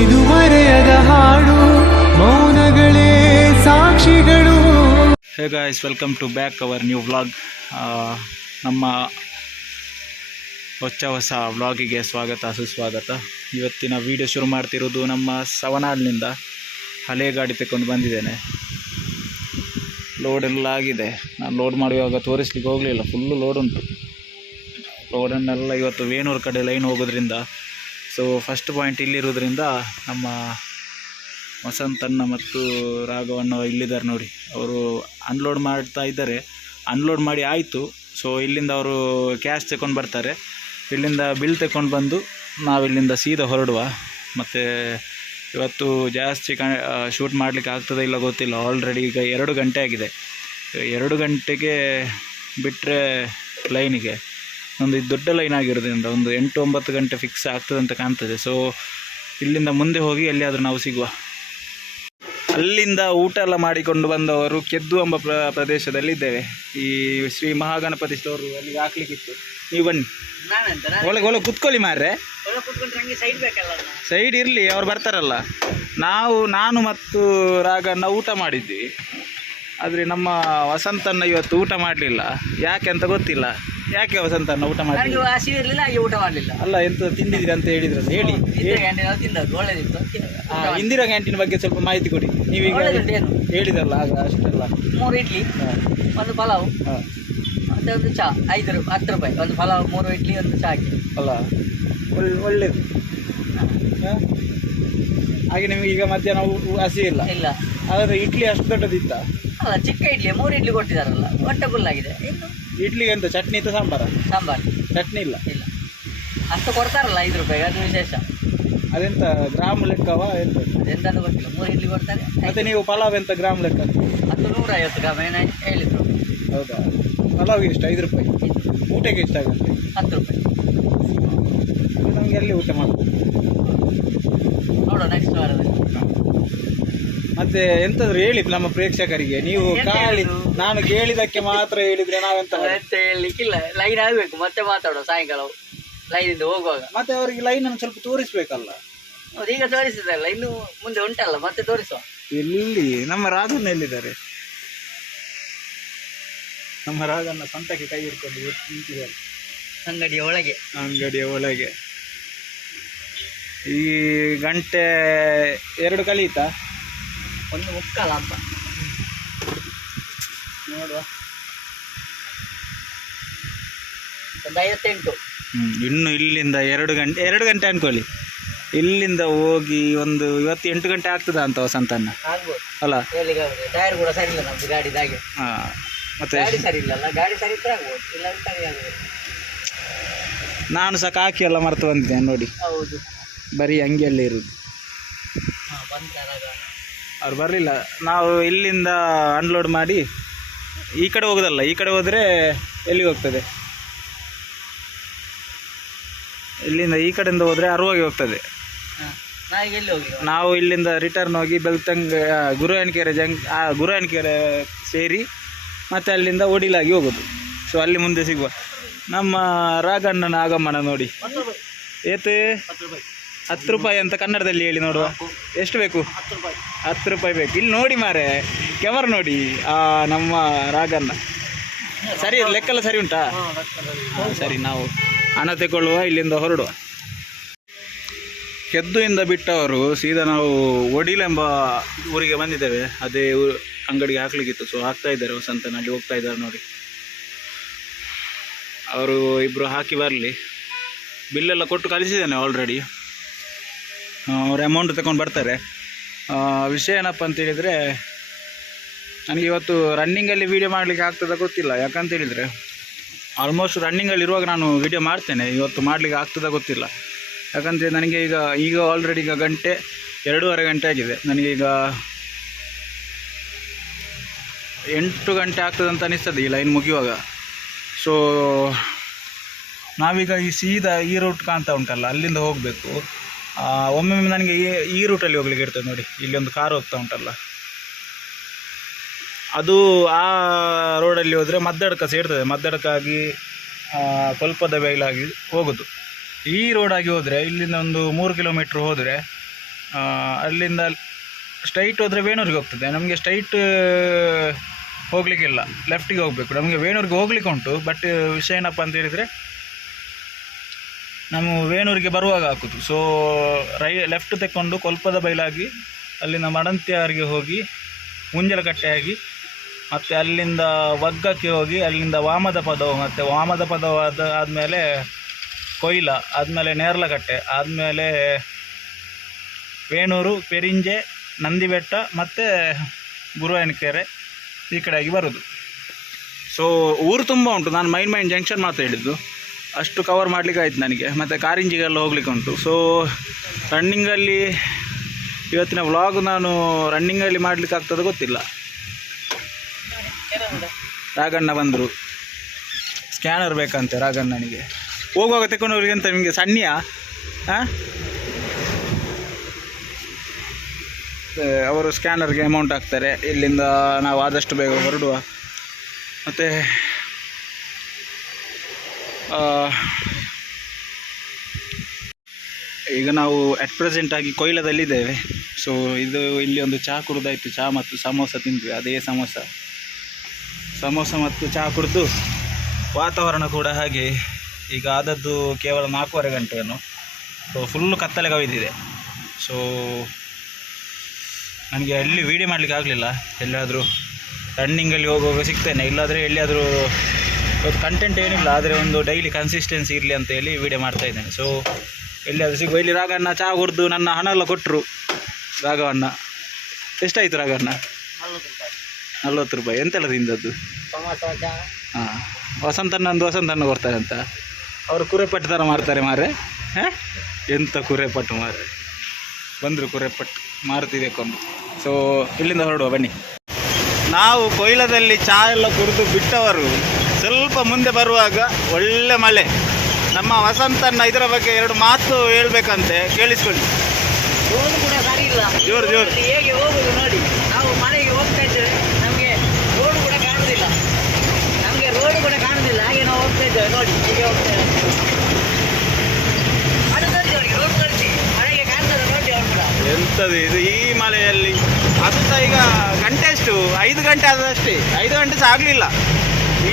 ಇದು ಮರೆಯದ ಹಾಡು, ಮೌನಗಳೇ ಸಾಕ್ಷಿಗಳು. Hey guys, welcome to back our new vlog. ನಮ್ಮ ಹೊಸ ವ್ಲಾಗಿಗೆ ಸ್ವಾಗತ ಸುಸ್ವಾಗತ. ಇವತ್ತಿನ ವಿಡಿಯೋ ಶುರು ಮಾಡ್ತಿರೋದು ನಮ್ಮ ಸವನಾಳ್ನಿಂದ. ಹಳೆ ಗಾಡಿ ತಗೊಂಡು ಬಂದಿದ್ದೇನೆ. ಲೋಡೆಲ್ಲ ಆಗಿದೆ. ನಾನು ಲೋಡ್ ಮಾಡುವಾಗ ತೋರಿಸ್ಲಿಕ್ಕೆ ಹೋಗಲಿಲ್ಲ, ಫುಲ್ಲು ಲೋಡ್ ಉಂಟು. ಲೋಡನ್ನೆಲ್ಲ ಇವತ್ತು ವೇಣೂರು ಕಡೆ ಲೈನ್ ಹೋಗೋದ್ರಿಂದ, ಸೊ ಫಸ್ಟ್ ಪಾಯಿಂಟ್ ಇಲ್ಲಿರೋದ್ರಿಂದ ನಮ್ಮ ವಸಂತಣ್ಣ ಮತ್ತು ರಾಘವಣ್ಣ ಇಲ್ಲಿದ್ದಾರೆ ನೋಡಿ. ಅವರು ಅನ್ಲೋಡ್ ಮಾಡ್ತಾ ಇದ್ದಾರೆ. ಅನ್ಲೋಡ್ ಮಾಡಿ ಆಯಿತು. ಸೊ ಇಲ್ಲಿಂದ ಅವರು ಕ್ಯಾಶ್ ತಗೊಂಡು ಬರ್ತಾರೆ. ಇಲ್ಲಿಂದ ಬಿಲ್ ತಗೊಂಡು ಬಂದು ನಾವಿಲ್ಲಿಂದ ಸೀದಾ ಹೊರಡುವ. ಮತ್ತು ಇವತ್ತು ಜಾಸ್ತಿ ಶೂಟ್ ಮಾಡಲಿಕ್ಕೆ ಆಗ್ತದೆ ಇಲ್ಲ ಗೊತ್ತಿಲ್ಲ. ಆಲ್ರೆಡಿ ಈಗ 2 ಗಂಟೆ ಆಗಿದೆ. 2 ಗಂಟೆಗೆ ಬಿಟ್ಟರೆ ಲೈನಿಗೆ ಒಂದು ದೊಡ್ಡ ಲೈನ್ ಆಗಿರೋದ್ರಿಂದ ಒಂದು 8-9 ಗಂಟೆ ಫಿಕ್ಸ್ ಆಗ್ತದೆ ಅಂತ ಕಾಣ್ತದೆ. ಸೊ ಇಲ್ಲಿಂದ ಮುಂದೆ ಹೋಗಿ ಎಲ್ಲಿಯಾದರೂ ನಾವು ಸಿಗುವ. ಅಲ್ಲಿಂದ ಊಟ ಎಲ್ಲ ಮಾಡಿಕೊಂಡು ಬಂದವರು ಕೆದ್ದು ಎಂಬ ಪ್ರದೇಶದಲ್ಲಿದ್ದೇವೆ. ಈ ಶ್ರೀ ಮಹಾಗಣಪತಿ ಸ್ಟೋರು ಅಲ್ಲಿಗೆ ಹಾಕ್ಲಿಕ್ಕಿತ್ತು. ನೀವು ಬನ್ನಿ, ಒಳಗೆ ಕುತ್ಕೊಳ್ಳಿ ಮಾರ್ರೆ. ಸೈಡ್ ಇರಲಿ, ಅವ್ರು ಬರ್ತಾರಲ್ಲ. ನಾನು ಮತ್ತು ರಾಘಣ್ಣ ಊಟ ಮಾಡಿದ್ವಿ. ಆದರೆ ನಮ್ಮ ವಸಂತಣ್ಣ ಇವತ್ತು ಊಟ ಮಾಡಲಿಲ್ಲ. ಯಾಕೆ ಅಂತ ಗೊತ್ತಿಲ್ಲ. ಯಾಕೆ ವಸಂತಣ್ಣ ಊಟ ಮಾಡಲಿಲ್ಲ? ಊಟ ಮಾಡಲಿಲ್ಲ. ಅಲ್ಲ, ಎಂತ ತಿಂದಿದ್ದೀರಿ ಅಂತ ಹೇಳಿದ್ರಲ್ಲ, ಹೇಳಿ. ಇಂದಿರಾ ಕ್ಯಾಂಟೀನ್ ಬಗ್ಗೆ ಸ್ವಲ್ಪ ಮಾಹಿತಿ ಕೊಡಿ. ನೀವೀಗ ಹೇಳಿದಲ್ಲ ಆಗ ಅಷ್ಟೆಲ್ಲ. 3 ಇಡ್ಲಿ, ಒಂದು ಪಲಾವ್, ಮತ್ತೆ ಒಂದು ಚಾ. 10 ರೂಪಾಯಿ ಒಂದು ಪಲಾವ್, 3 ಇಡ್ಲಿ, ಒಂದು ಚಾ ಹಾಕಿ ಅಲ್ಲ. ಒಳ್ಳೇದು. ಹಾಗೆ ನಿಮಗೆ ಈಗ ಮಧ್ಯಾಹ್ನ ಹಸಿ ಇಲ್ಲ? ಇಲ್ಲ. ಆದರೆ ಇಡ್ಲಿ ಅಷ್ಟು ದೊಡ್ಡದಿತ್ತ? ಅಲ್ಲ, ಚಿಕ್ಕ ಇಡ್ಲಿ 3 ಇಡ್ಲಿ ಕೊಟ್ಟಿದ್ದಾರಲ್ಲ, ಹೊಟ್ಟೆ ಫುಲ್ ಆಗಿದೆ. ಇಡ್ಲಿಗೆ ಎಂತ ಚಟ್ನಿ ಇತ್ತು? ಸಾಂಬಾರು ಚಟ್ನಿ ಇಲ್ಲ. ಅಷ್ಟು ಕೊಡ್ತಾರಲ್ಲ 5 ರೂಪಾಯಿಗೆ, ಅದು ವಿಶೇಷ. ಅದೆಂತ ಗ್ರಾಮ್ ಲೆಕ್ಕವ ಎಂತ? ಅದೆಂತ ಗೊತ್ತಿಲ್ಲ. 3 ಇಡ್ಲಿ ಕೊಡ್ತಾರೆ. ಮತ್ತೆ ನೀವು ಪಲಾವ್ ಎಂತ ಗ್ರಾಮ್ ಲೆಕ್ಕ? ಅದು 150 ಗ್ರಾಮ್ ಏನೋ ಹೇಳಿದ್ರು. ಹೌದಾ? ಪಲಾವ್ಗೆ ಎಷ್ಟು? 5 ರೂಪಾಯಿ. ಊಟಕ್ಕೆ ಎಷ್ಟಾಗುತ್ತೆ? 10 ರೂಪಾಯಿ. ನಮಗೆ ಎಲ್ಲಿ ಊಟ ಮಾಡ್ಬೋದು ನೋಡೋಣ ನೆಕ್ಸ್ಟ್ ವಾರದಲ್ಲಿ. ಮತ್ತೆ ಎಂತಾದ್ರು ಹೇಳಿ ನಮ್ಮ ಪ್ರೇಕ್ಷಕರಿಗೆ. ನೀವು ನಾನು ಕೇಳಿದಕ್ಕೆ ಮಾತ್ರ ಹೇಳಿದ್ರೆ ನಾವೆಂತ ಹೇಳಲಿಕ್ಕಿಲ್ಲ. ಲೈನ್ ಆಗಬೇಕು, ಮತ್ತೆ ಮಾತಾಡೋ ಸಾಯಂಕಾಲ ಲೈನಿಂದ ಹೋಗುವಾಗ. ಮತ್ತೆ ಅವರಿಗೆ ಲೈನ್ ಅನ್ನು ಸ್ವಲ್ಪ ತೋರಿಸ್ಬೇಕಲ್ಲ. ಹೌದು, ಈಗ ತೋರಿಸಿದಲ್ಲ, ಇನ್ನು ಮುಂದೆ ಉಂಟಲ್ಲ, ಮತ್ತೆ ತೋರಿಸುವ. ಎಲ್ಲಿ ನಮ್ಮ ರಾಘಣ್ಣ ಎಲ್ಲಿದ್ದಾರೆ? ನಮ್ಮ ರಾಘಣ್ಣ ಸೊಂಟಕ್ಕೆ ಕೈ ಹಿಡ್ಕೊಂಡು ನಿಂತಿದ್ದಾರೆ ಅಂಗಡಿಯ ಒಳಗೆ. ಈ ಗಂಟೆ 2 ಕಳೀತಾ? 1:45 ಅಂತ ನೋಡುವ. 1:58. ಇನ್ನು ಇಲ್ಲಿಂದ 2 ಗಂಟೆ ಅನ್ಕೊಳ್ಳಿ. ಇಲ್ಲಿಂದ ಹೋಗಿ ಒಂದು ಇವತ್ತು 8 ಗಂಟೆ ಆಗ್ತದ ಅಂತ ವಸಂತಣ್ಣ ಅಲ್ಲ? ಟೈರ್ ಕೂಡ ಸರಿ ಇಲ್ಲ ನಮ್ದು ಗಾಡಿದಾಗೆ. ಮತ್ತೆ ಗಾಡಿ ಸರಿ ಇಲ್ಲಲ್ಲ. ಗಾಡಿ ಸರಿ ಇದ್ರೆ ಆಗ್ಬೋದು, ಇಲ್ಲ ಸರಿ ಆಗ್ಬೋದು. ನಾನು ಸಹ ಕಾಕಿ ಎಲ್ಲ ಮರೆತು ಬಂದಿದ್ದೇನೆ ನೋಡಿ. ಹೌದು, ಬರೀ ಅಂಗಿಯಲ್ಲೇ ಇರುವುದು. ಅವ್ರು ಬರಲಿಲ್ಲ. ನಾವು ಇಲ್ಲಿಂದ ಅನ್ಲೋಡ್ ಮಾಡಿ ಈ ಕಡೆ ಹೋಗೋದಲ್ಲ, ಈ ಕಡೆ ಹೋದರೆ ಎಲ್ಲಿಗೆ ಹೋಗ್ತದೆ? ಇಲ್ಲಿಂದ ಈ ಕಡೆಯಿಂದ ಹೋದರೆ ಅರುವಾಗಿ ಹೋಗ್ತದೆ. ನಾವು ಇಲ್ಲಿಂದ ರಿಟರ್ನ್ ಹೋಗಿ ಬೆಳ್ತಂಗ ಗುರುವಾನ್ಕೆರೆ ಸೇರಿ ಮತ್ತೆ ಅಲ್ಲಿಂದ ಒಡಿಲಾಗಿ ಹೋಗೋದು. ಸೊ ಅಲ್ಲಿ ಮುಂದೆ ಸಿಗುವ. ನಮ್ಮ ರಾಘಣ್ಣನ ಆಗಮನ ನೋಡಿ. ಏತು 10 ರೂಪಾಯಿ ಅಂತ ಕನ್ನಡದಲ್ಲಿ ಹೇಳಿ ನೋಡುವ. ಎಷ್ಟು ಬೇಕು? 10 ರೂಪಾಯಿ ಬೇಕು. ಇಲ್ಲಿ ನೋಡಿ ಮಾರೆ, ಕೆವರ್ ನೋಡಿ. ನಮ್ಮ ರಾಘಣ್ಣ ಸರಿ, ಲೆಕ್ಕೆಲ್ಲ ಸರಿ ಉಂಟಾ? ಸರಿ, ನಾವು ಹಣ ತಗೊಳ್ಳುವ, ಇಲ್ಲಿಂದ ಹೊರಡುವ. ಕೆದ್ದುಯಿಂದ ಬಿಟ್ಟವರು ಸೀದಾ ನಾವು ಒಡಿಲೆಂಬ ಊರಿಗೆ ಬಂದಿದ್ದೇವೆ. ಅದೇ ಅಂಗಡಿಗೆ ಹಾಕ್ಲಿಕ್ಕಿತ್ತು. ಸೊ ಹಾಕ್ತಾ ಇದ್ದಾರೆ. ವಸಂತನಲ್ಲಿ ಹೋಗ್ತಾ ಇದ್ದಾರೆ ನೋಡಿ. ಅವರು ಇಬ್ಬರು ಹಾಕಿ ಬರಲಿ. ಬಿಲ್ಲೆಲ್ಲ ಕೊಟ್ಟು ಕಳಿಸಿದ್ದೇನೆ ಆಲ್ರೆಡಿ. ಅವ್ರ ಅಮೌಂಟ್ ತಗೊಂಡು ಬರ್ತಾರೆ. ವಿಷಯ ಏನಪ್ಪ ಅಂತೇಳಿದರೆ, ನನಗೆ ಇವತ್ತು ರನ್ನಿಂಗಲ್ಲಿ ವೀಡಿಯೋ ಮಾಡಲಿಕ್ಕೆ ಆಗ್ತದೆ ಗೊತ್ತಿಲ್ಲ. ಯಾಕಂತೇಳಿದರೆ ಆಲ್ಮೋಸ್ಟ್ ರನ್ನಿಂಗಲ್ಲಿರುವಾಗ ನಾನು ವೀಡಿಯೋ ಮಾಡ್ತೇನೆ. ಇವತ್ತು ಮಾಡಲಿಕ್ಕೆ ಆಗ್ತದೆ ಗೊತ್ತಿಲ್ಲ. ಯಾಕಂದರೆ ನನಗೆ ಈಗ ಆಲ್ರೆಡಿ ಈಗ 2:30 ಗಂಟೆ ಆಗಿದೆ. ನನಗೀಗ 8 ಗಂಟೆ ಆಗ್ತದೆ ಅಂತ ಅನಿಸ್ತದೆ ಈ ಲೈನ್ ಮುಗಿಯುವಾಗ. ಸೊ ನಾವೀಗ ಸೀದಾ ಈ ರೂಟ್ ಕಾಣ್ತಾ ಉಂಟಲ್ಲ, ಅಲ್ಲಿಂದ ಹೋಗಬೇಕು. ಒಮ್ಮೊಮ್ಮೆ ನನಗೆ ಈ ರೂಟಲ್ಲಿ ಹೋಗ್ಲಿಕ್ಕೆ ಇರ್ತದೆ ನೋಡಿ. ಇಲ್ಲಿ ಒಂದು ಕಾರು ಹೋಗ್ತಾ ಉಂಟಲ್ಲ, ಅದು ಆ ರೋಡಲ್ಲಿ ಹೋದರೆ ಮದ್ದಡ್ಕ ಸೇರ್ತದೆ. ಮದ್ದಡ್ಕಾಗಿ ಕೊಲ್ಪದ ಬೈಲಾಗಿ ಹೋಗೋದು. ಈ ರೋಡಾಗಿ ಹೋದರೆ ಇಲ್ಲಿಂದ ಒಂದು 3 ಕಿಲೋಮೀಟ್ರ್ ಹೋದರೆ ಅಲ್ಲಿಂದ ಸ್ಟ್ರೈಟ್ ಹೋದರೆ ವೇಣೂರಿಗೆ ಹೋಗ್ತದೆ. ನಮಗೆ ಸ್ಟ್ರೈಟ್ ಹೋಗಲಿಕ್ಕಿಲ್ಲ, ಲೆಫ್ಟಿಗೆ ಹೋಗಬೇಕು. ನಮಗೆ ವೇಣೂರಿಗೆ ಹೋಗ್ಲಿಕ್ಕೆ ಉಂಟು, ಬಟ್ ವಿಷಯ ಏನಪ್ಪ ಅಂತ ಹೇಳಿದರೆ ನಾವು ವೇಣೂರಿಗೆ ಬರುವಾಗ ಹಾಕೋದು. ಸೊ ಲೆಫ್ಟ್ ತೆಕ್ಕೊಂಡು ಕೊಲ್ಪದ ಬೈಲಾಗಿ ಅಲ್ಲಿಂದ ಮಡಂತ್ಯಾರಿಗೆ ಹೋಗಿ ಮುಂಜಲಕಟ್ಟೆ ಆಗಿ ಮತ್ತು ಅಲ್ಲಿಂದ ವಗ್ಗಕ್ಕೆ ಹೋಗಿ ಅಲ್ಲಿಂದ ವಾಮದ ಪದವು, ಮತ್ತು ವಾಮದ ಪದವು ಆದಮೇಲೆ ಕೊಯ್ಲ, ಆದಮೇಲೆ ನೇರ್ಲಕಟ್ಟೆ, ಆದಮೇಲೆ ವೇಣೂರು, ಪೆರಿಂಜೆ, ನಂದಿಬೆಟ್ಟ ಮತ್ತು ಗುರುವಾಯನಕೆರೆ ಈ ಕಡೆಯಾಗಿ ಬರೋದು. ಸೊ ಊರು ತುಂಬ ಉಂಟು. ನಾನು ಮೈನ್ ಜಂಕ್ಷನ್ ಮಾತ್ರ ಹೇಳಿದ್ದು, ಅಷ್ಟು ಕವರ್ ಮಾಡಲಿಕ್ಕೆ ಆಯ್ತು ನನಗೆ. ಮತ್ತು ಕಾರಿಂಜಿಗೆಲ್ಲ ಹೋಗ್ಲಿಕ್ಕೆ ಉಂಟು. ಸೊ ರನ್ನಿಂಗಲ್ಲಿ ಇವತ್ತಿನ ವ್ಲಾಗ್ ನಾನು ರನ್ನಿಂಗಲ್ಲಿ ಮಾಡಲಿಕ್ಕೆ ಆಗ್ತದೆ ಗೊತ್ತಿಲ್ಲ. ರಾಘಣ್ಣ ಬಂದರು, ಸ್ಕ್ಯಾನರ್ ಬೇಕಂತೆ ರಾಘಣ್ಣನಿಗೆ. ಹೋಗುವಾಗ ತೆಕೊಂಡವ್ರಿಗೆ ಅಂತ ನಿಮಗೆ ಸಣ್ಣಿಯಾ? ಹಾಂ, ಅವರು ಸ್ಕ್ಯಾನರ್ಗೆ ಅಮೌಂಟ್ ಹಾಕ್ತಾರೆ. ಇಲ್ಲಿಂದ ನಾವು ಆದಷ್ಟು ಬೇಗ ಹೊರಡುವ. ಮತ್ತು ಈಗ ನಾವು ಅಟ್ ಪ್ರೆಸೆಂಟಾಗಿ ಕೊಯ್ಲದಲ್ಲಿದ್ದೇವೆ. ಸೊ ಇದು ಇಲ್ಲಿ ಒಂದು ಚಹಾ ಕುಡಿದಾಯಿತು, ಚಹಾ ಮತ್ತು ಸಮೋಸ ತಿಂದ್ವಿ. ಅದೇ ಸಮೋಸ ಮತ್ತು ಚಹಾ ಕುಡಿದು ವಾತಾವರಣ ಕೂಡ ಹಾಗೆ. ಈಗ ಆದದ್ದು ಕೇವಲ 4:15 ಗಂಟೆಯನ್ನು. ಸೊ ಫುಲ್ಲು ಕತ್ತಲೆ ಕವಿದಿದೆ. ಸೊ ನನಗೆ ಎಲ್ಲಿ ವೀಡಿಯೋ ಮಾಡಲಿಕ್ಕೆ ಆಗಲಿಲ್ಲ. ಎಲ್ಲಾದರೂ ರನ್ನಿಂಗಲ್ಲಿ ಹೋಗುವಾಗ ಸಿಗ್ತೇನೆ, ಇಲ್ಲಾದರೆ ಎಲ್ಲಿಯಾದರೂ ಇವತ್ತು ಕಂಟೆಂಟ್ ಏನಿಲ್ಲ, ಆದರೆ ಒಂದು ಡೈಲಿ ಕನ್ಸಿಸ್ಟೆನ್ಸಿ ಇರಲಿ ಅಂತೇಳಿ ವೀಡಿಯೋ ಮಾಡ್ತಾಯಿದ್ದೇನೆ. ಸೊ ಎಲ್ಲಿಯಾದರೂ ಸಿಗುವ. ಇಲ್ಲಿ ರಾಘಣ್ಣ ಚಹಾ ಕುಡಿದು ನನ್ನ ಹಣ ಎಲ್ಲ ಕೊಟ್ಟರು. ರಾಘವಣ್ಣ ಎಷ್ಟಾಯಿತು ರಾಘಣ್ಣ? 40 ರೂಪಾಯಿ. ಎಂತೆಲ್ಲ ತಿಂದದ್ದು? ಹಾಂ, ವಸಂತಣ್ಣ ಕೊಡ್ತಾರೆ ಅಂತ. ಅವರು ಕುರೆಪಟ್ಟು ಥರ ಮಾಡ್ತಾರೆ ಮಾರೆ. ಹಾಂ, ಎಂಥ ಕುರೆಪಟ್ಟು ಮಾರೆ. ಬಂದರು ಕುರೆಪಟ್ಟು ಮಾರುತ್ತಿದ್ದೆಕೊಂಡು. ಸೊ ಇಲ್ಲಿಂದ ಹೊರಡುವ ಬನ್ನಿ. ನಾವು ಕೊಯ್ಲದಲ್ಲಿ ಚಹಾ ಎಲ್ಲ ಕುಡಿದು ಬಿಟ್ಟವರು ಸ್ವಲ್ಪ ಮುಂದೆ ಬರುವಾಗ ಒಳ್ಳೆ ಮಳೆ. ನಮ್ಮ ವಸಂತಣ್ಣ ಇದರ ಬಗ್ಗೆ 2 ಮಾತು ಹೇಳ್ಬೇಕಂತೆ, ಕೇಳಿಸ್ಕೊಳ್ಳಿ. ರೋಡ್ ಕೂಡ ಸರಿ ಇಲ್ಲ. ಜೋರು ಹೇಗೆ ಹೋಗುದು ನೋಡಿ. ನಾವು ಮನೆಗೆ ಹೋಗ್ತಾ ಇದ್ದೇವೆ, ನಮಗೆ ರೋಡ್ ಕೂಡ ಕಾಣುದಿಲ್ಲ. ಹಾಗೆ ನಾವು ಹೋಗ್ತಾ ಇದ್ದೇವೆ ನೋಡಿ, ಹೀಗೆ ಹೋಗ್ತೇವೆ. ಅದು ತೋರಿಸಿ ರೋಡ್ ತೋರಿಸಿ, ಮಳೆಗೆ ಕಾಣ್ತದೆ ನೋಡಿ ಅವ್ರು ಕೂಡ. ಎಂಥದ್ದು ಇದು ಈ ಮಳೆಯಲ್ಲಿ? ಅದು ಸಹ ಈಗ ಗಂಟೆ ಎಷ್ಟು? 5 ಗಂಟೆ ಆದಷ್ಟೇ. 5 ಗಂಟೆ ಸಹ ಆಗಲಿಲ್ಲ.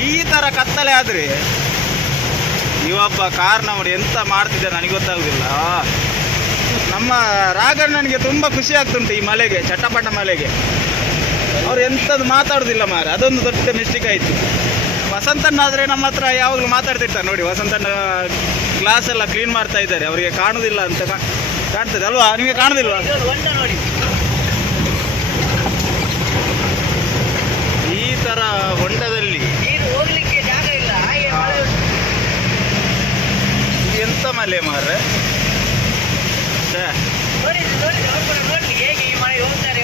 ಈ ಥರ ಕತ್ತಲೆ ಆದರೆ ಇವೊಬ್ಬ ಕಾರಣವರು ಎಂತ ಮಾಡ್ತಿದ್ದೆ ನನಗೆ ಗೊತ್ತಾಗೋದಿಲ್ಲ. ನಮ್ಮ ರಾಘಣ್ಣನಿಗೆ ತುಂಬ ಖುಷಿ ಆಗ್ತುಂಟು ಈ ಮಳೆಗೆ, ಚಟಪಟ ಮಳೆಗೆ. ಅವ್ರು ಎಂಥದ್ದು ಮಾತಾಡೋದಿಲ್ಲ ಮಾರೆ, ಅದೊಂದು ದೊಡ್ಡ ಮಿಸ್ಟೇಕ್ ಆಯಿತು. ವಸಂತಣ್ಣ ಆದರೆ ನಮ್ಮ ಹತ್ರ ಯಾವಾಗಲೂ ಮಾತಾಡ್ತಿರ್ತಾರೆ ನೋಡಿ. ವಸಂತಣ್ಣ ಗ್ಲಾಸ್ ಎಲ್ಲ ಕ್ಲೀನ್ ಮಾಡ್ತಾ ಇದ್ದಾರೆ, ಅವರಿಗೆ ಕಾಣುವುದಿಲ್ಲ ಅಂತ ಕಾಣ್ತದೆ ಅಲ್ವಾ? ನಿಮಗೆ ಕಾಣುದಿಲ್ವಾ? ನೋಡಿ ಈ ಥರ ಹೊಂಡದಲ್ಲಿ ನೀರು ಹೋಗ್ಲಿಕ್ಕೆ ಜಾಗ ಇಲ್ಲ. ಹಾಗೆ ಎಂತ ಮಳೆ ಮಾರ್ರೆ. ನೋಡಿ ಅವ್ರು ಕೂಡ ನೋಡಿ ಹೇಗೆ ಈ ಮಳೆ ಹೋಗ್ತಾರೆ.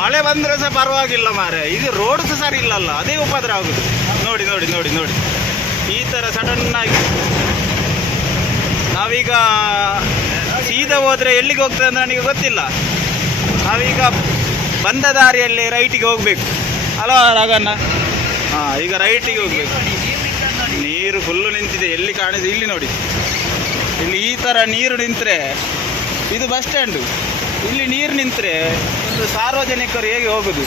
ಮಳೆ ಬಂದರೆ ಸಹ ಪರವಾಗಿಲ್ಲ ಮಾರೆ, ಇದು ರೋಡ್ ಸಹ ಸರಿ ಇಲ್ಲಲ್ಲ, ಅದೇ ಉಪದ್ರ ಆಗುದು. ನೋಡಿ ನೋಡಿ ನೋಡಿ ನೋಡಿ ಈ ಥರ ಸಡನ್ನಾಗಿ ನಾವೀಗ ಸೀದಾ ಹೋದರೆ ಎಲ್ಲಿಗೆ ಹೋಗ್ತದೆ ಅಂತ ನನಗೆ ಗೊತ್ತಿಲ್ಲ. ನಾವೀಗ ಬಂದ ದಾರಿಯಲ್ಲಿ ರೈಟಿಗೆ ಹೋಗಬೇಕು ಅಲ್ವಾ ರಾಘಣ್ಣ? ಹಾಂ, ಈಗ ರೈಟಿಗೆ ಹೋಗಬೇಕು. ನೀರು ಫುಲ್ಲು ನಿಂತಿದೆ, ಎಲ್ಲಿ ಕಾಣಿದೆ ಇಲ್ಲಿ ನೋಡಿ. ಇಲ್ಲಿ ಈ ಥರ ನೀರು ನಿಂತರೆ ಇದು ಬಸ್ ಸ್ಟ್ಯಾಂಡು. ಇಲ್ಲಿ ನೀರು ನಿಂತರೆ ಒಂದು ಸಾರ್ವಜನಿಕರು ಹೇಗೆ ಹೋಗೋದು?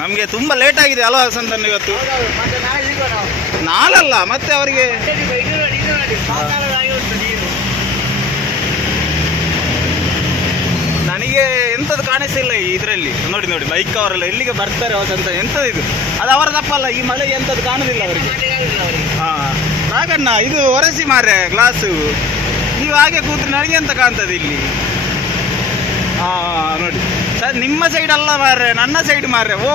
ನಮಗೆ ತುಂಬ ಲೇಟ್ ಆಗಿದೆ ಅಲ್ವಾ ವಸಂತಣ್ಣ ಇವತ್ತು? ನಾಳಲ್ಲ, ಮತ್ತೆ ಅವರಿಗೆ ನನಗೆ ಎಂಥದ್ದು ಕಾಣಿಸಿಲ್ಲ ಇದರಲ್ಲಿ. ನೋಡಿ ನೋಡಿ ಬೈಕ್ ಅವರೆಲ್ಲ ಎಲ್ಲಿಗೆ ಬರ್ತಾರೆ ವಸಂತ. ಎಂಥದ್ದು ಇದು? ಅದು ಅವರ ತಪ್ಪಲ್ಲ, ಈ ಮಳೆಗೆ ಎಂಥದ್ದು ಕಾಣುದಿಲ್ಲ ಅವರಿಗೆ. ಹಾಂ ರಾಘಣ್ಣ, ಇದು ಒರೆಸಿ ಮಾರ್ರೆ ಗ್ಲಾಸು. ನೀವು ಹಾಗೆ ಕೂತ್ರೆ ನನಗೆ ಎಂತ ಕಾಣ್ತದೆ ಇಲ್ಲಿ? ಹಾಂ ನೋಡಿ ಸರ್, ನಿಮ್ಮ ಸೈಡ್ ಅಲ್ಲ ಮಾರ್ರೆ, ನನ್ನ ಸೈಡ್ ಮಾರ್ರೆ. ಓ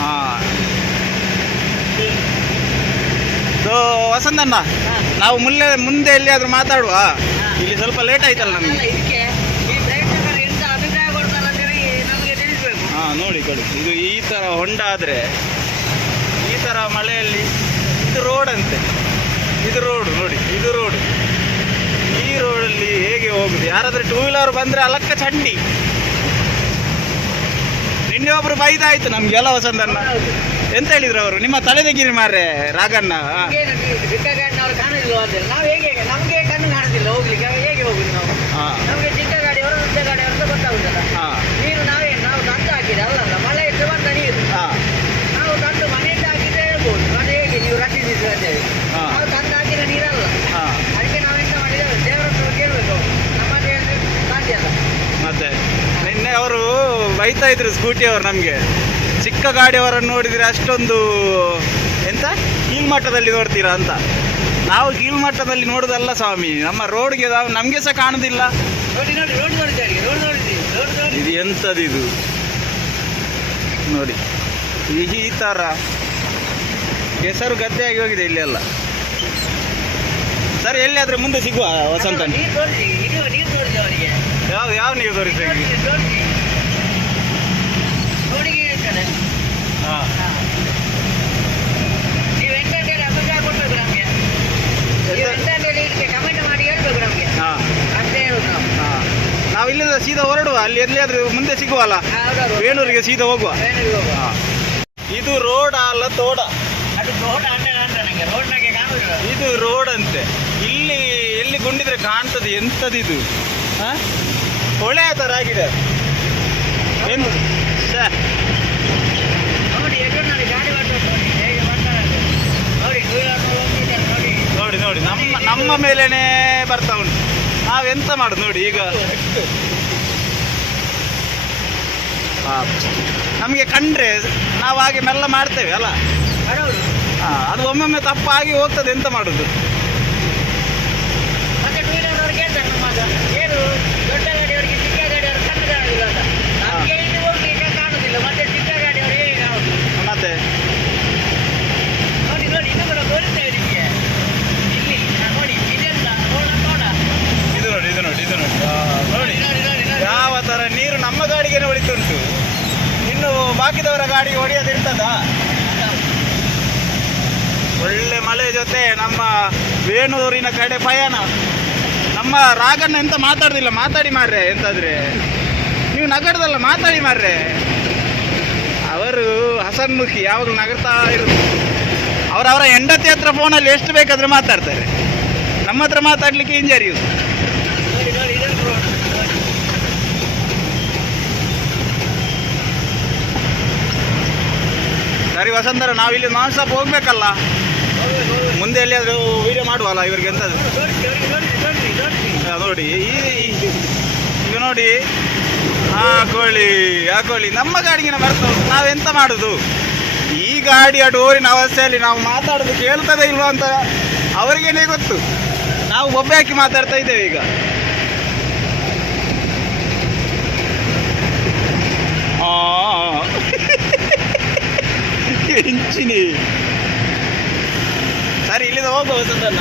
ಹಾಂ. ಸೊ ವಸಂತಣ್ಣ, ನಾವು ಮುಂದೆ ಎಲ್ಲಿಯಾದರೂ ಮಾತಾಡುವ? ಇಲ್ಲಿ ಸ್ವಲ್ಪ ಲೇಟ್ ಆಯ್ತಲ್ಲ ನಮಗೆ. ಹಾಂ ನೋಡಿ ಕಡೆ, ಇದು ಈ ಥರ ಹೊಂಡ ಆದರೆ ಈ ಥರ ಮಳೆಯಲ್ಲಿ ಇದು ರೋಡ್ ಅಂತೆ. ಇದು ರೋಡು ನೋಡಿ, ಇದು ರೋಡು. ಈ ರೋಡಲ್ಲಿ ಹೇಗೆ ಹೋಗುದು? ಯಾರಾದರೂ 2 ವೀಲರ್ ಬಂದರೆ ಅಲಕ್ಕ ಚಂಡಿ. ನಿನ್ನೆ ಒಬ್ರು ಬೈದಾಯ್ತು ನಮ್ಗೆಲ್ಲ ವಸಂತಣ್ಣ. ಎಂತ ಹೇಳಿದ್ರು ಅವರು? ನಿಮ್ಮ ತಲೆ ತೆಗೀರಿ ಮಾರ್ರೆ ರಾಗಣ್ಣ. ಚಿಕ್ಕ ಗಾಡಿನವ್ರು ಕಾಣುದಿಲ್ಲ ಅಂತ ನಾವು ಹೇಗೆ ನಮಗೆ ಕಣ್ಣು ಕಾಣುದಿಲ್ಲ ಹೋಗ್ಲಿಕ್ಕೆ ಹೇಗೆ ಹೋಗುದು ನಾವು? ನಮಗೆ ಚಿಕ್ಕ ಗಾಡಿಯವರು ದೊಡ್ಡ ಗಾಡಿಯವರು ಅಂತ ಗೊತ್ತಾಗುದಿಲ್ಲ. ನೀರು ನಾವು ತಂದು ಹಾಕಿದೆ ಅಲ್ಲಲ್ಲ, ಮಳೆ ಇದ್ದು ಬಂದ ನೀರು ನಾವು ತಂದು ಮನೆಯಿಂದ ಹಾಕಿದ್ರೆ ಹೇಳ್ಬೋದು. ಅದು ಹೇಗೆ ನೀವು ರಕ್ಷಿಸಿದ್ರು ಅಂತೇಳಿ ನಾವು ತಂದು ಹಾಕಿದ ನೀರಲ್ಲ. ಅದಕ್ಕೆ ನಾವೆಂತ ಮಾಡಿದ್ದೇವೆ, ದೇವರ ಹತ್ರ ಕೇಳಬೇಕು, ನಮ್ಮದೇ ಸಾಧ್ಯ ಅಲ್ಲ. ಮತ್ತೆ ನಿನ್ನೆ ಅವರು ಬೈತಾ ಇದ್ರು ಸ್ಕೂಟಿ ಅವರು ನಮಗೆ, ಚಿಕ್ಕ ಗಾಡಿಯವರನ್ನು ನೋಡಿದರೆ ಅಷ್ಟೊಂದು ಎಂತ ಕೀಳ್ಮಟ್ಟದಲ್ಲಿ ನೋಡ್ತೀರಾ ಅಂತ. ನಾವು ಕೀಳ್ಮಟ್ಟದಲ್ಲಿ ನೋಡೋದಲ್ಲ ಸ್ವಾಮಿ, ನಮ್ಮ ರೋಡ್ಗೆ ನಮಗೆ ಸಹ ಕಾಣುದಿಲ್ಲ. ನೋಡಿ ರೋಡ್ ನೋಡಿದ್ದೀರಿ, ರೋಡ್ ನೋಡಿದ್ರಿ, ರೋಡ್ ಇದು ಎಂಥದ್ದು ನೋಡಿ, ಈ ಥರ ಕೆಸರು ಗದ್ದೆಯಾಗಿ ಹೋಗಿದೆ ಇಲ್ಲೆಲ್ಲ. ಸರಿ, ಎಲ್ಲಿಯಾದ್ರೆ ಮುಂದೆ ಸಿಗುವ ವಸಂತ. ನೀರು ತೋರಿಸಿ, ನೀರು ತೋರಿಸಿ ಅವರಿಗೆ. ಯಾವ ನೀವು ತೋರಿಸಿ ನೋಡಿ ಇರ್ತದೆ. ನೀವು ಎಂಟಂಟೇಲಿ ಅಭಿಪ್ರಾಯ ಕೊಡ್ಬೇಕು ನಮಗೆ, ನೀವು ಎಂಟಂಟೇಲಿ ಇದಕ್ಕೆ ಕಮೆಂಟ್ ಮಾಡಿ ಹೇಳ್ಬೇಕು ನಮಗೆ. ಅಷ್ಟೇ ಹೇಳುದು ನಾವು. ನಾವು ಇಲ್ಲಿಂದ ಸೀದಾ ಹೊರಡುವ, ಅಲ್ಲಿ ಎಲ್ಲಿಯಾದ್ರೂ ಮುಂದೆ ಸಿಗುವಲ್ಲ, ವೇಣೂರಿಗೆ ಸೀದಾ ಹೋಗುವ. ಇದು ರೋಡ್ ಅಲ್ಲ ತೋಡ? ಅದು ರೋಡ್ ಅಂತ ನನಗೆ ರೋಡ್ನಾಗೆ ಕಾಣುದಿಲ್ಲ. ಇದು ರೋಡ್ ಅಂತೆ. ಇಲ್ಲಿ ಎಲ್ಲಿ ಗುಂಡಿದ್ರೆ ಕಾಣ್ತದೆ. ಎಂಥದ್ದು ಇದು? ಹೊಳೆ ಥರ ಆಗಿದೆ. ಏನು ನೋಡಿ ಎದುರಿನಲ್ಲಿ ಗಾಡಿ ಬರ್ತದೆ, ನೋಡಿ ಹೇಗೆ ಬರ್ತಾರೆ ನೋಡಿ, ನೋಡಿ ನೋಡಿ ನೋಡಿ, ನಮ್ಮ ಮೇಲೇನೆ ಬರ್ತಾ ಉಂಟು. ನಾವೆಂತ ಮಾಡುದು ನೋಡಿ ಈಗ. ನಮಗೆ ಕಂಡ್ರೆ ನಾವು ಹಾಗೆ ಮೆಲ್ಲ ಮಾಡ್ತೇವೆ ಅಲ್ಲ. ಅದು ಒಮ್ಮೊಮ್ಮೆ ತಪ್ಪಾಗಿ ಹೋಗ್ತದೆ, ಎಂತ ಮಾಡುದು? ಮತ್ತೆ ಟೂ ವೀಲರ್ ಅವ್ರು ಕೇಳ್ತಾರೆ ನಮ್ಮದು, ಏನು ದೊಡ್ಡ ಗಾಡಿಯವರಿಗೆ ಚಿಕ್ಕ ಗಾಡಿಯವರು ಕಣ್ಣು ಕಾಣುದಿಲ್ಲ ಅಂತ. ನಮಗೆ ಇಲ್ಲಿ ಹೋಗ್ಲಿಕ್ಕೆ ಕಾಣುದಿಲ್ಲ, ಮತ್ತೆ ಚಿಕ್ಕ ಗಾಡಿಯವರು ಹೇಗೆ ಕಾಣುದು? ಮತ್ತೆ ನೋಡಿ ನೋಡಿ, ಇದು ಕೂಡ ತೋರಿಸ್ತೇವೆ ನಿಮಗೆ. ಇಲ್ಲಿ ನೋಡಿ, ಇದೆಲ್ಲ ನೋಡ ಇದು ನೋಡಿ, ಇದು ನೋಡಿ, ಇದು ನೋಡಿ, ನೋಡಿ ಯಾವ ತರ ನೀರು ನಮ್ಮ ಗಾಡಿಗೆ ಹೊಡಿತುಂಟು. ಇನ್ನು ಬಾಕಿದವರ ಗಾಡಿಗೆ ಹೊಡೆಯೋದಿರ್ತದ? ಒಳ್ಳೆ ಮಳೆ ಜೊತೆ ನಮ್ಮ ವೇಣೂರಿನ ಕಡೆ ಪಯಣ. ನಮ್ಮ ರಾಗಣ್ಣ ಎಂತ ಮಾತಾಡುದಿಲ್ಲ, ಮಾತಾಡಿ ಮಾರ್ರೆ. ಎಂತಾದ್ರೆ ನೀವು ನಗರದಲ್ಲ, ಮಾತಾಡಿ ಮಾರ್ರೆ. ಅವರು ಹಸನ್ಮುಖಿ, ಯಾವಾಗಲೂ ನಗರ್ತಾ ಇರೋದು. ಅವರವರ ಹೆಂಡತಿ ಹತ್ರ ಫೋನಲ್ಲಿ ಎಷ್ಟು ಬೇಕಾದ್ರೆ ಮಾತಾಡ್ತಾರೆ, ನಮ್ಮ ಹತ್ರ ಮಾತಾಡ್ಲಿಕ್ಕೆ ಹಿಂಜರಿಯುದು. ನೋಡಿ ನೋಡಿ, ಇದನ್ನು ನೋಡಿ. ಸರಿ ವಸಂತರ, ನಾವಿಲ್ಲಿ ನಾನ್ ಸ್ಟಾಪ್ ಹೋಗ್ಬೇಕಲ್ಲ, ಮುಂದೆ ಎಲ್ಲಿಯಾದ್ರೂ ವಿಡಿಯೋ ಮಾಡುವಲ್ಲ ಇವ್ರಿಗೆ. ಎಂಥದ್ದು ನೋಡಿ, ಈಗ ನೋಡಿ, ಹಾಕೊಳ್ಳಿ ನಮ್ಮ ಗಾಡಿಗೆ ಬರ್ತಾ ಉಂಟು. ನಾವೆಂತ ಮಾಡುದು? ಈ ಗಾಡಿಯ ಡೋರಿನ ಅವಸ್ಥೆಯಲ್ಲಿ ನಾವು ಮಾತಾಡೋದು ಕೇಳ್ತದೆ ಇಲ್ವಾ ಅಂತ ಅವರಿಗೇನೆ ಗೊತ್ತು. ನಾವು ಬೊಬ್ಬೆ ಹಾಕಿ ಮಾತಾಡ್ತಾ ಇದ್ದೇವೆ ಈಗ. ಹೆಂಚಿನಿ. ಸರಿ, ಇಲ್ಲಿಂದ ಹೋಗುವ ವಸಂತಣ್ಣ.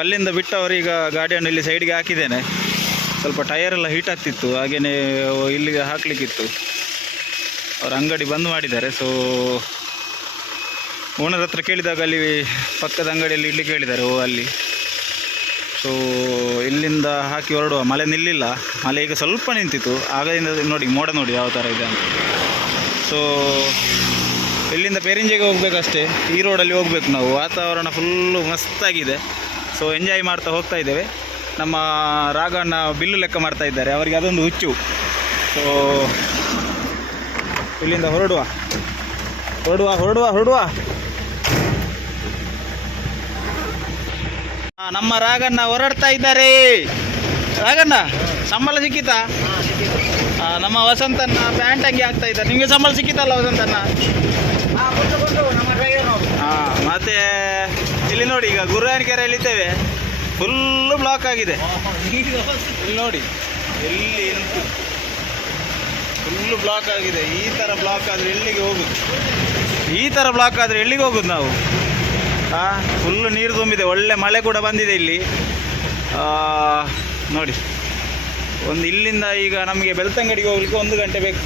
ಅಲ್ಲಿಂದ ಬಿಟ್ಟವರು ಈಗ ಗಾಡಿಯನ್ನು ಇಲ್ಲಿ ಸೈಡ್ಗೆ ಹಾಕಿದ್ದೇನೆ. ಸ್ವಲ್ಪ ಟೈರ್ ಎಲ್ಲ ಹೀಟ್ ಆಗ್ತಿತ್ತು, ಹಾಗೆಯೇ ಇಲ್ಲಿಗೆ ಹಾಕ್ಲಿಕ್ಕಿತ್ತು. ಅವ್ರ ಅಂಗಡಿ ಬಂದ್ ಮಾಡಿದ್ದಾರೆ. ಸೊ ಓನರ್ ಹತ್ರ ಕೇಳಿದಾಗ ಅಲ್ಲಿ ಪಕ್ಕದ ಅಂಗಡಿಯಲ್ಲಿ ಇಡ್ಲಿಕ್ಕೆ ಹೇಳಿದ್ದಾರೆ. ಅಲ್ಲಿ ಸೊ ಇಲ್ಲಿಂದ ಹಾಕಿ ಹೊರಡುವ. ಮಳೆ ನಿಲ್ಲಿಲ್ಲ, ಮಳೆ ಈಗ ಸ್ವಲ್ಪ ನಿಂತಿತ್ತು. ಆಗದಿಂದ ನೋಡಿ, ಮೋಡ ನೋಡಿ ಯಾವ ಥರ ಇದೆ ಅಂತ. ಸೊ ಇಲ್ಲಿಂದ ಪೆರಿಂಜೆಗೆ ಹೋಗ್ಬೇಕಷ್ಟೇ, ಈ ರೋಡಲ್ಲಿ ಹೋಗ್ಬೇಕು ನಾವು. ವಾತಾವರಣ ಫುಲ್ಲು ಮಸ್ತಾಗಿದೆ. ಸೊ ಎಂಜಾಯ್ ಮಾಡ್ತಾ ಹೋಗ್ತಾ ಇದ್ದೇವೆ. ನಮ್ಮ ರಾಗಣ್ಣ ಬಿಲ್ಲು ಲೆಕ್ಕ ಮಾಡ್ತಾ ಇದ್ದಾರೆ, ಅವರಿಗೆ ಅದೊಂದು ಹುಚ್ಚು. ಸೊ ಇಲ್ಲಿಂದ ಹೊರಡುವ. ನಮ್ಮ ರಾಗಣ್ಣ ಹೊರಡ್ತಾ ಇದ್ದಾರೆ. ರಾಗಣ್ಣ ಸಂಬಳ ಸಿಕ್ಕಿತಾ? ನಮ್ಮ ವಸಂತಣ್ಣ ಪ್ಯಾಂಟ್ ಅಂಗಿ ಆಗ್ತಾ ಇದ್ದಾರೆ. ನಿಮಗೆ ಸಂಬಳ ಸಿಕ್ಕಿತಲ್ಲ ವಸಂತಣ್ಣ? ಮತ್ತೆ ಇಲ್ಲಿ ನೋಡಿ, ಈಗ ಗುರುವಾನಿಕೆರೆಯಲ್ಲಿ ಇದ್ದೇವೆ. ಫುಲ್ಲು ಬ್ಲಾಕ್ ಆಗಿದೆ. ಇಲ್ಲಿ ನೋಡಿ, ಎಲ್ಲಿ ಫುಲ್ಲು ಬ್ಲಾಕ್ ಆಗಿದೆ. ಈ ಥರ ಬ್ಲಾಕ್ ಆದರೆ ಎಲ್ಲಿಗೆ ಹೋಗುದು ನಾವು? ಫುಲ್ಲು ನೀರು ತುಂಬಿದೆ. ಒಳ್ಳೆ ಮಳೆ ಕೂಡ ಬಂದಿದೆ ಇಲ್ಲಿ ನೋಡಿ. ಇಲ್ಲಿಂದ ಈಗ ನಮಗೆ ಬೆಳ್ತಂಗಡಿಗೆ ಹೋಗ್ಲಿಕ್ಕೆ 1 ಗಂಟೆ ಬೇಕು.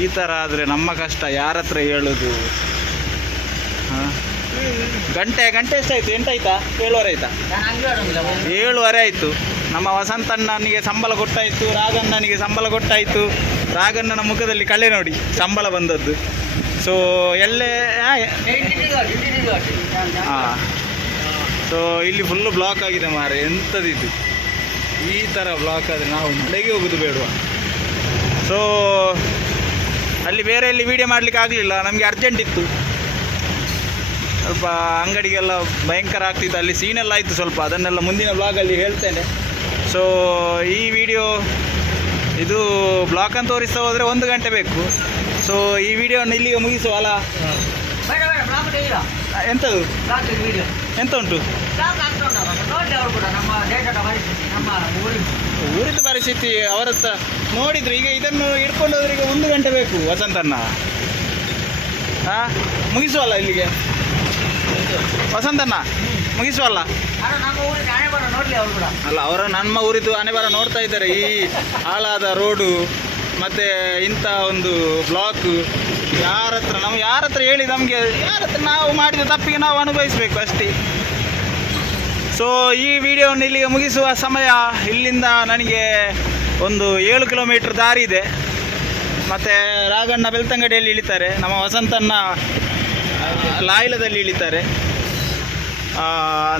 ಈ ಥರ ಆದರೆ ನಮ್ಮ ಕಷ್ಟ ಯಾರ ಹತ್ರ ಹೇಳೋದು? ಗಂಟೆ ಎಷ್ಟಾಯ್ತು? 8 ಆಯ್ತಾ? 7:30 ಆಯ್ತಾ? 7:30 ಆಯಿತು. ನಮ್ಮ ವಸಂತಣ್ಣನಿಗೆ ಸಂಬಳ ಕೊಟ್ಟಾಯಿತು, ರಾಘಣ್ಣನಿಗೆ ಸಂಬಳ ಕೊಟ್ಟಾಯಿತು. ರಾಘಣ್ಣನ ಮುಖದಲ್ಲಿ ಕಳೆ ನೋಡಿ ಸಂಬಳ ಬಂದದ್ದು. ಸೊ ಎಲ್ಲೇ ಹಾಂ, ಸೊ ಇಲ್ಲಿ ಫುಲ್ಲು ಬ್ಲಾಕ್ ಆಗಿದೆ ಮಾರೆ, ಎಂಥದಿದ್ದು ಈ ಥರ ಬ್ಲಾಕ್ ಆದರೆ ನಾವು ಮಳೆಗೆ ಹೋಗೋದು ಬೇಡವಾ. ಸೊ ಅಲ್ಲಿ ಬೇರೆ ಎಲ್ಲಿ ವೀಡಿಯೋ ಮಾಡಲಿಕ್ಕೆ ಆಗಲಿಲ್ಲ, ನಮಗೆ ಅರ್ಜೆಂಟ್ ಇತ್ತು, ಸ್ವಲ್ಪ ಅಂಗಡಿಗೆಲ್ಲ ಭಯಂಕರ ಆಗ್ತಿತ್ತು, ಅಲ್ಲಿ ಸೀನೆಲ್ಲ ಆಯಿತು ಸ್ವಲ್ಪ, ಅದನ್ನೆಲ್ಲ ಮುಂದಿನ ಬ್ಲಾಗಲ್ಲಿ ಹೇಳ್ತೇನೆ. ಸೊ ಈ ವಿಡಿಯೋ ಇದು ಬ್ಲಾಕ್ ಅಂತ ತೋರಿಸ್ತಾ ಹೋದರೆ 1 ಗಂಟೆ ಬೇಕು. ಸೊ ಈ ವಿಡಿಯೋವನ್ನು ಇಲ್ಲಿಗೆ ಮುಗಿಸುವ ಅಲ್ಲ. ಎಂಥದ್ದು ಎಂತ ಉಂಟು ಊರಿನ ಪರಿಸ್ಥಿತಿ ಅವರತ್ತ ನೋಡಿದ್ರು. ಈಗ ಇದನ್ನು ಹಿಡ್ಕೊಂಡು ಹೋದ್ರೆ ಈಗ 1 ಗಂಟೆ ಬೇಕು ವಸಂತಣ್ಣ. ಹಾಂ, ಮುಗಿಸುವಲ್ಲ ಇಲ್ಲಿಗೆ ವಸಂತಣ್ಣ, ಮುಗಿಸುವಲ್ಲ. ಅಲ್ಲ, ಅವರ ನಮ್ಮ ಊರಿದ್ದು ಅನೆಬರ ನೋಡ್ತಾ ಇದ್ದಾರೆ, ಈ ಹಾಳಾದ ರೋಡು ಮತ್ತು ಇಂಥ ಒಂದು ಬ್ಲಾಕ್. ಯಾರ ಹತ್ರ ಹೇಳಿ ನಮಗೆ ನಾವು ಮಾಡಿದ ತಪ್ಪಿಗೆ ನಾವು ಅನುಭವಿಸಬೇಕು ಅಷ್ಟೇ. ಸೊ ಈ ವಿಡಿಯೋವನ್ನು ಇಲ್ಲಿಗೆ ಮುಗಿಸುವ ಸಮಯ. ಇಲ್ಲಿಂದ ನನಗೆ ಒಂದು 7 ಕಿಲೋಮೀಟ್ರ್ ದಾರಿ ಇದೆ. ಮತ್ತು ರಾಘಣ್ಣ ಬೆಳ್ತಂಗಡಿಯಲ್ಲಿ ಇಳಿತಾರೆ, ನಮ್ಮ ವಸಂತಣ್ಣ ಲಾಯ್ಲದಲ್ಲಿ ಇಳಿತಾರೆ.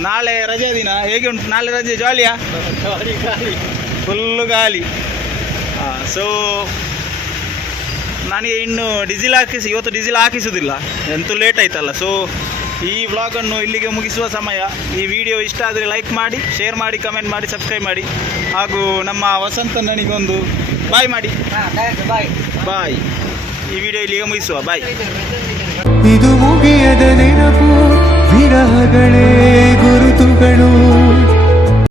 ನಾಳೆ ರಜೆ ದಿನ, ಹೇಗೆ ಉಂಟು ನಾಳೆ ರಜೆ? ಜಾಲಿಯಾ? ಫುಲ್ಲು ಗಾಳಿ. ಸೊ ನನಗೆ ಇನ್ನು ಡೀಸೆಲ್ ಇವತ್ತು ಡೀಸೆಲ್ ಹಾಕಿಸೋದಿಲ್ಲ, ಎಂತೂ ಲೇಟ್ ಆಯ್ತಲ್ಲ. ಸೊ ಈ ವ್ಲಾಗನ್ನು ಇಲ್ಲಿಗೆ ಮುಗಿಸುವ ಸಮಯ. ಈ ವಿಡಿಯೋ ಇಷ್ಟ ಆದರೆ ಲೈಕ್ ಮಾಡಿ, ಶೇರ್ ಮಾಡಿ, ಕಮೆಂಟ್ ಮಾಡಿ, ಸಬ್ಸ್ಕ್ರೈಬ್ ಮಾಡಿ. ಹಾಗೂ ನಮ್ಮ ವಸಂತಣ್ಣನಿಗೊಂದು ಬಾಯ್ ಮಾಡಿ. ಬಾಯ್. ಈ ವಿಡಿಯೋ ಇಲ್ಲಿಗೆ ಮುಗಿಸುವ. ಬಾಯ್. ಇದು ಮುಗಿಯದ ನೆನಪು, ವಿರಹಗಳೇ ಗುರುತುಗಳು.